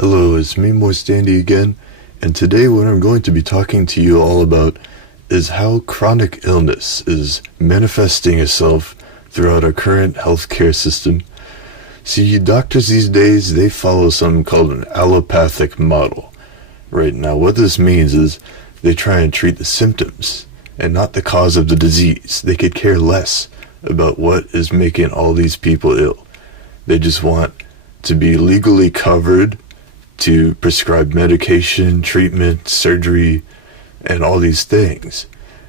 Hello, it's me, Moist Andy again, and today what I'm going to be talking to you all about is how chronic illness is manifesting itself throughout our current healthcare system. See, doctors these days, they follow something called an allopathic model. Right now, what this means is they try and treat the symptoms and not the cause of the disease. They could care less about what is making all these people ill. They just want to be legally covered to prescribe medication, treatment, surgery, and all these things.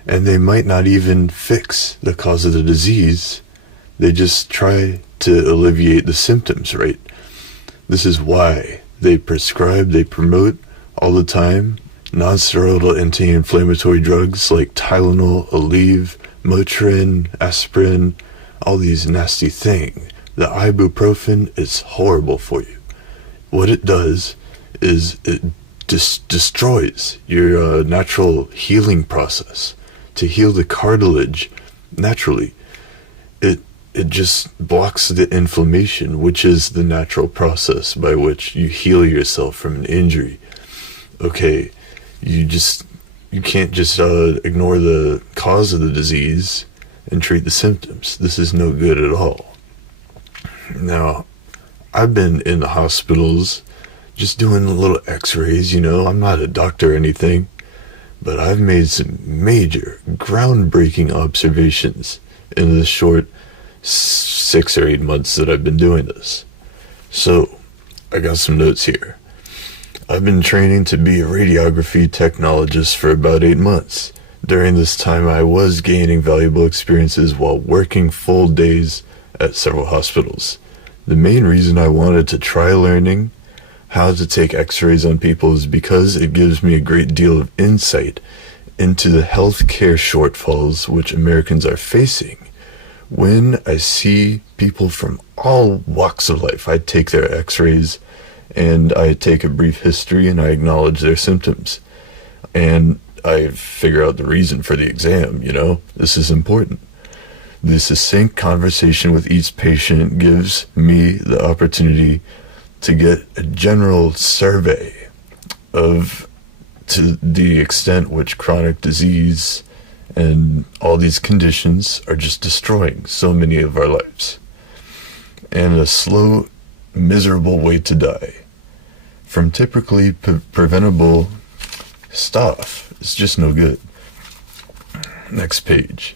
And they might not even fix the cause of the disease. They just try to alleviate the symptoms, right? This is why they prescribe, they promote all the time non-steroidal anti-inflammatory drugs like Tylenol, Aleve, Motrin, aspirin, all these nasty things. The ibuprofen is horrible for you. What it does is it destroys your natural healing process. To heal the cartilage naturally, it just blocks the inflammation, which is the natural process by which you heal yourself from an injury. Okay, you can't just ignore the cause of the disease and treat the symptoms. This is no good at all. Now, I've been in the hospitals just doing little x-rays, I'm not a doctor or anything, but I've made some major, groundbreaking observations in the short 6 or 8 months that I've been doing this. So, I got some notes here. I've been training to be a radiography technologist for about 8 months. During this time, I was gaining valuable experiences while working full days at several hospitals. The main reason I wanted to try learning how to take x-rays on people is because it gives me a great deal of insight into the healthcare shortfalls which Americans are facing. When I see people from all walks of life, I take their x-rays and I take a brief history and I acknowledge their symptoms. And I figure out the reason for the exam, This is important. This succinct conversation with each patient gives me the opportunity to get a general survey to the extent which chronic disease and all these conditions are just destroying so many of our lives. And a slow, miserable way to die from typically preventable stuff is just no good. Next page.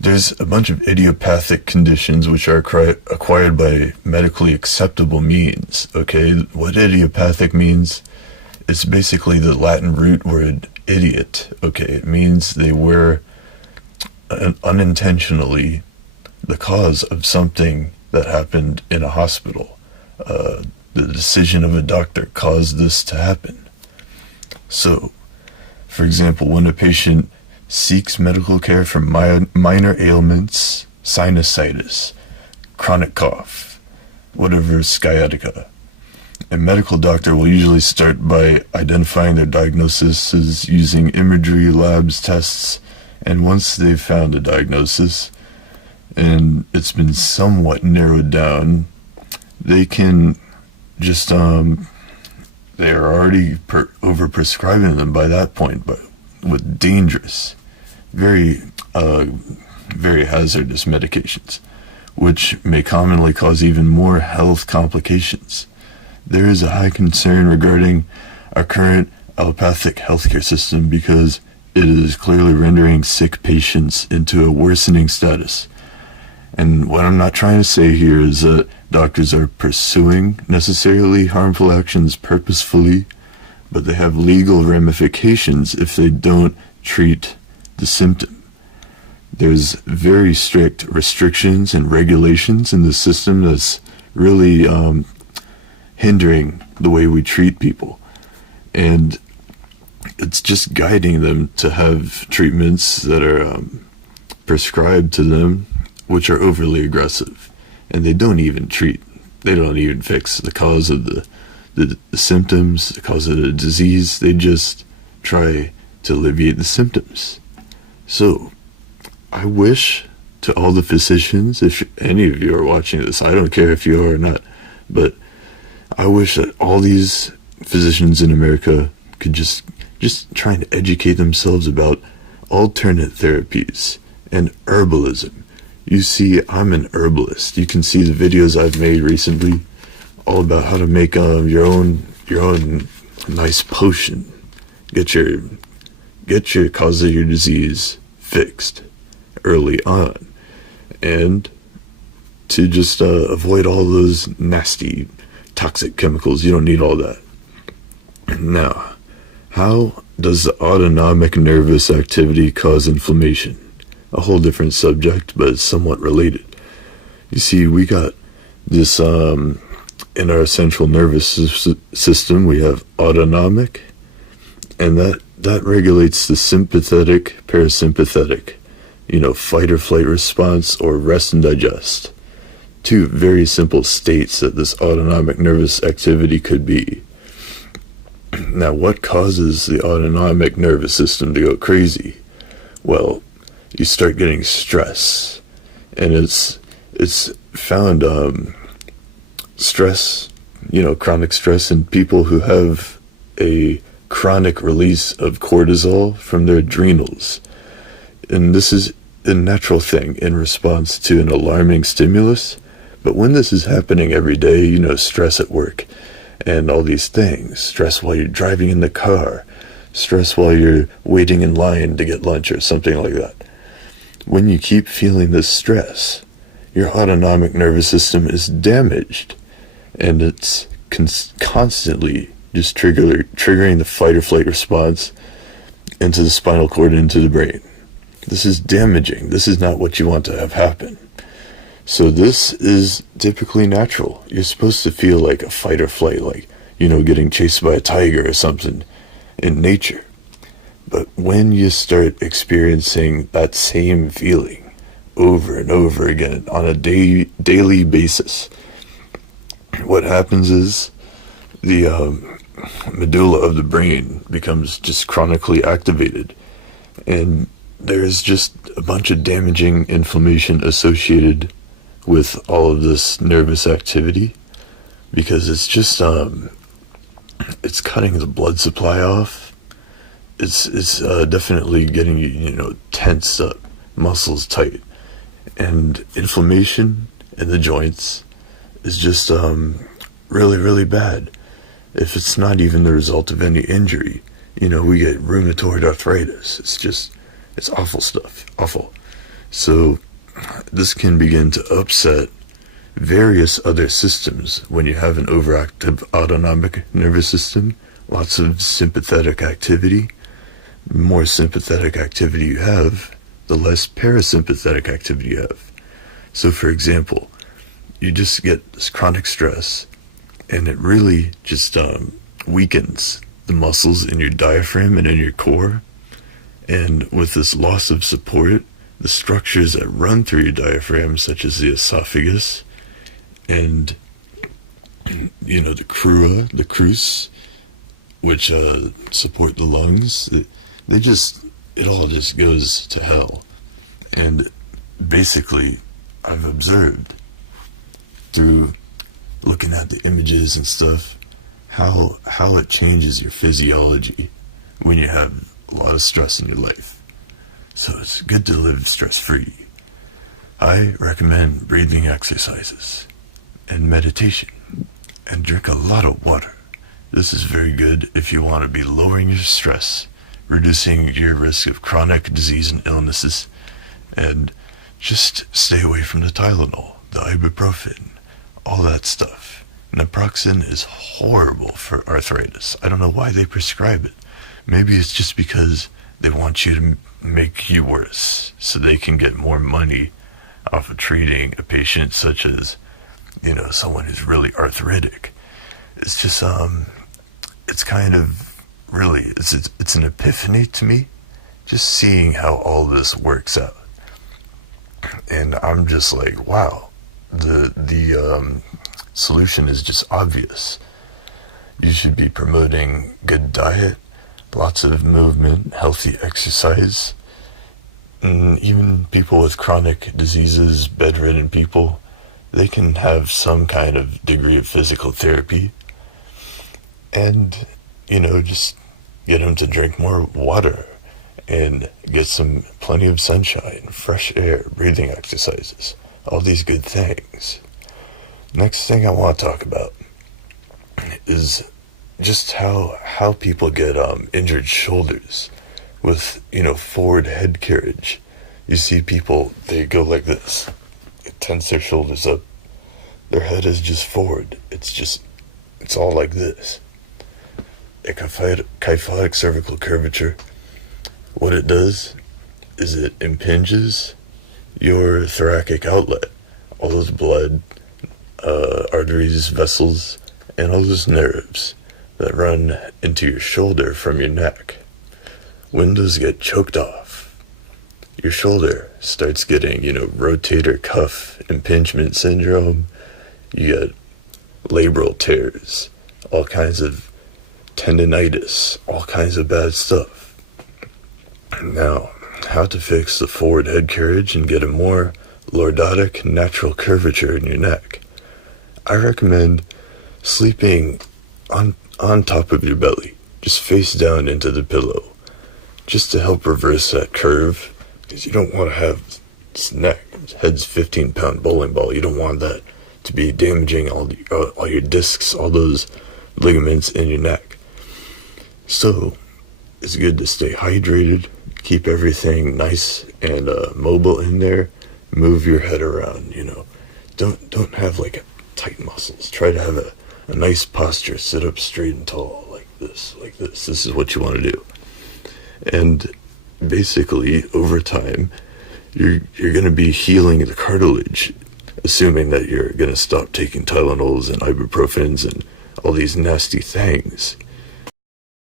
There's a bunch of idiopathic conditions which are acquired by medically acceptable means, okay? What idiopathic means, it's basically the Latin root word idiot, okay? It means they were unintentionally the cause of something that happened in a hospital. The decision of a doctor caused this to happen. So, for example, when a patient seeks medical care for minor ailments, sinusitis, chronic cough, whatever, sciatica, a medical doctor will usually start by identifying their diagnosis as using imagery, labs, tests, and once they've found a diagnosis and it's been somewhat narrowed down, they can just they're already over-prescribing them by that point, but with dangerous, very hazardous medications, which may commonly cause even more health complications. There is a high concern regarding our current allopathic healthcare system because it is clearly rendering sick patients into a worsening status. And what I'm not trying to say here is that doctors are pursuing necessarily harmful actions purposefully, but they have legal ramifications if they don't treat the symptom. There's very strict restrictions and regulations in the system that's really hindering the way we treat people. And it's just guiding them to have treatments that are prescribed to them, which are overly aggressive. And they don't even fix the cause of the symptoms, the cause of the disease. They just try to alleviate the symptoms. So, I wish to all the physicians, if any of you are watching this, I don't care if you are or not, but I wish that all these physicians in America could just try and educate themselves about alternate therapies and herbalism. You see, I'm an herbalist. You can see the videos I've made recently, all about how to make your own nice potion. Get your cause of your disease fixed early on, and to just avoid all those nasty toxic chemicals. You don't need all that. Now, how does the autonomic nervous activity cause inflammation? A whole different subject, but it's somewhat related. You see, we got this in our central nervous system. We have autonomic, and that regulates the sympathetic, parasympathetic, fight or flight response, or rest and digest. Two very simple states that this autonomic nervous activity could be. Now, what causes the autonomic nervous system to go crazy? Well, you start getting stress, and it's found stress, chronic stress in people who have a chronic release of cortisol from their adrenals. And this is a natural thing in response to an alarming stimulus. But when this is happening every day, stress at work and all these things, stress while you're driving in the car, stress while you're waiting in line to get lunch or something like that. When you keep feeling this stress, your autonomic nervous system is damaged, and it's constantly just triggering the fight or flight response into the spinal cord, into the brain. This is damaging. This is not what you want to have happen. So this is typically natural. You're supposed to feel like a fight or flight, like, getting chased by a tiger or something in nature. But when you start experiencing that same feeling over and over again on a daily basis, what happens is the medulla of the brain becomes just chronically activated, and there's just a bunch of damaging inflammation associated with all of this nervous activity, because it's just it's cutting the blood supply off. It's definitely getting you tensed up, muscles tight, and inflammation in the joints is just really, really bad. If it's not even the result of any injury, we get rheumatoid arthritis. It's awful stuff, awful. So this can begin to upset various other systems when you have an overactive autonomic nervous system, lots of sympathetic activity. The more sympathetic activity you have, the less parasympathetic activity you have. So for example, you just get this chronic stress, and it really just weakens the muscles in your diaphragm and in your core. And with this loss of support, the structures that run through your diaphragm, such as the esophagus and the crura, the crus, which support the lungs, it all just goes to hell. And basically, I've observed through looking at the images and stuff how it changes your physiology when you have a lot of stress in your life. So it's good to live stress-free. I recommend breathing exercises and meditation, and drink a lot of water. This is very good if you want to be lowering your stress, reducing your risk of chronic disease and illnesses, and just stay away from the Tylenol, the ibuprofen, all that stuff. Naproxen is horrible for arthritis. I don't know why they prescribe it. Maybe it's just because they want you to make you worse, so they can get more money off of treating a patient such as, someone who's really arthritic. It's just, it's kind of really, it's an epiphany to me, just seeing how all this works out. And I'm just like, wow, the solution is just obvious. You should be promoting good diet, lots of movement, healthy exercise, and even people with chronic diseases, bedridden people, they can have some kind of degree of physical therapy, and, just get them to drink more water and get plenty of sunshine, fresh air, breathing exercises, all these good things. Next thing I want to talk about is just how people get injured shoulders with, forward head carriage. You see people, they go like this. It tense their shoulders up. Their head is just forward. It's all like this. A kyphotic cervical curvature. What it does is it impinges your thoracic outlet. All those blood, arteries, vessels, and all those nerves that run into your shoulder from your neck. When those get choked off, your shoulder starts getting, rotator cuff impingement syndrome. You get labral tears, all kinds of tendinitis, all kinds of bad stuff. Now, how to fix the forward head carriage and get a more lordotic, natural curvature in your neck. I recommend sleeping on top of your belly, just face down into the pillow, just to help reverse that curve, because you don't want to have this neck, head's 15-pound bowling ball. You don't want that to be damaging all your discs, all those ligaments in your neck. So, it's good to stay hydrated, keep everything nice and mobile in there, move your head around, Don't have tight muscles. Try to have a nice posture, sit up straight and tall, like this. This is what you want to do. And basically, over time, you're going to be healing the cartilage, assuming that you're going to stop taking Tylenols and ibuprofens and all these nasty things.